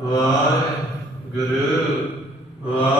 ਵਾਹਿਗੁਰੂ ਵਾਹਿਗੁਰੂ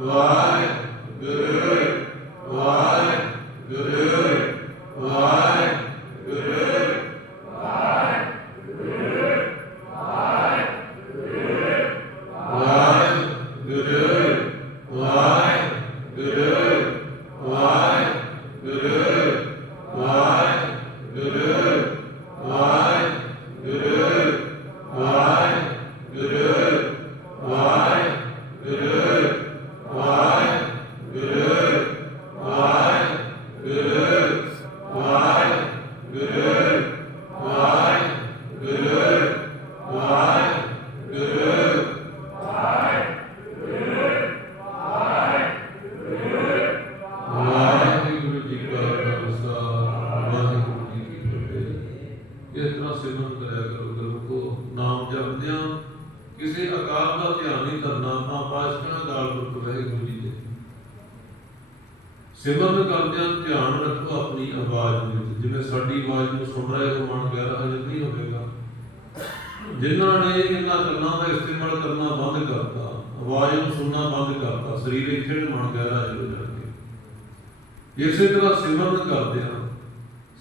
ਵਾਹਿਗੁਰੂ ਵਾਹਿਗੁਰੂ ਵਾਹਿਗੁਰੂ ਵਾਹਿਗੁਰੂ ਕਿਸੇ ਦਾ ਧਿਆਨ ਨਹੀਂ ਕਰਨਾ ਨਾ ਪਾਸ਼ਕਣਾ ਗਾਲ ਗੁਰੂ ਵਾਹਿਗੁਰੂ ਜੀ ਦੇ। ਸਿਮਰਨ ਕਰਦਿਆਂ ਧਿਆਨ ਰੱਖੋ ਆਪਣੀ ਆਵਾਜ਼ ਵਿੱਚ। ਜਿਵੇਂ ਸਾਡੀ ਆਵਾਜ਼ ਨੂੰ ਸੁਣ ਰਹੇ ਹੋ ਮਨ ਗਹਿਰਾ ਹਜੇ ਨਹੀਂ ਹੋਵੇਗਾ। ਜਿਨ੍ਹਾਂ ਨੇ ਇਹਨਾਂ ਕੰਨਾਂ ਦਾ ਇਸਤੇਮਾਲ ਕਰਨਾ ਬੰਦ ਕਰਤਾ, ਆਵਾਜ਼ ਨੂੰ ਸੁਣਨਾ ਬੰਦ ਕਰਤਾ, ਸਰੀਰ ਇੱਥੇ ਨੂੰ ਮਨ ਗਹਿਰਾ ਹੋ ਜਾਣਗੇ ਇਸੇ ਤਰ੍ਹਾਂ ਸਿਮਰਨ ਕਰਦੇ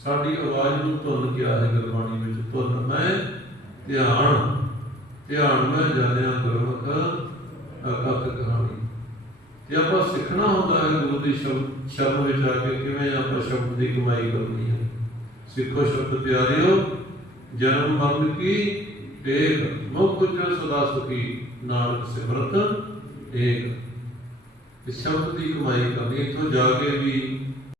ਸਾਡੀ ਆਵਾਜ਼ ਨੂੰ ਧੁਨ ਕਿਹਾ ਹੈ ਗੁਰਬਾਣੀ ਵਿੱਚ, ਧੁਨ ਮੈਂ ਧਿਆਨ ਧਿਆਨ ਮੈਂ ਜਾਣਿਆ ਗੁਰਮੁਖ ਅਕਥ ਕਹਾਣੀ। ਤੇ ਆਪਾਂ ਸਿੱਖਣਾ ਹੁੰਦਾ ਹੈ ਗੁਰੂ ਦੀ ਸ਼ਬਦ ਸ਼ਬਦ ਵਿੱਚ ਆ ਕੇ ਕਿਵੇਂ ਆਪਾਂ ਸ਼ਬਦ ਦੀ ਕਮਾਈ ਕਰਨੀ ਹੈ। ਸਿੱਖੋ ਸ਼ਬਦ ਪਿਆਰਿਓ, ਜਨਮ ਮਰਨ ਕੀ, ਟੇਕ ਮੁਖ ਉਜਲ ਸਦਾ ਸੁਖੀ, ਨਾਨਕ ਸਿਮਰਤ, ਏਕ। ਇਸ ਸ਼ਬਦ ਦੀ ਕਮਾਈ ਕਰਨੀ ਇੱਥੋਂ ਜਾ ਕੇ ਵੀ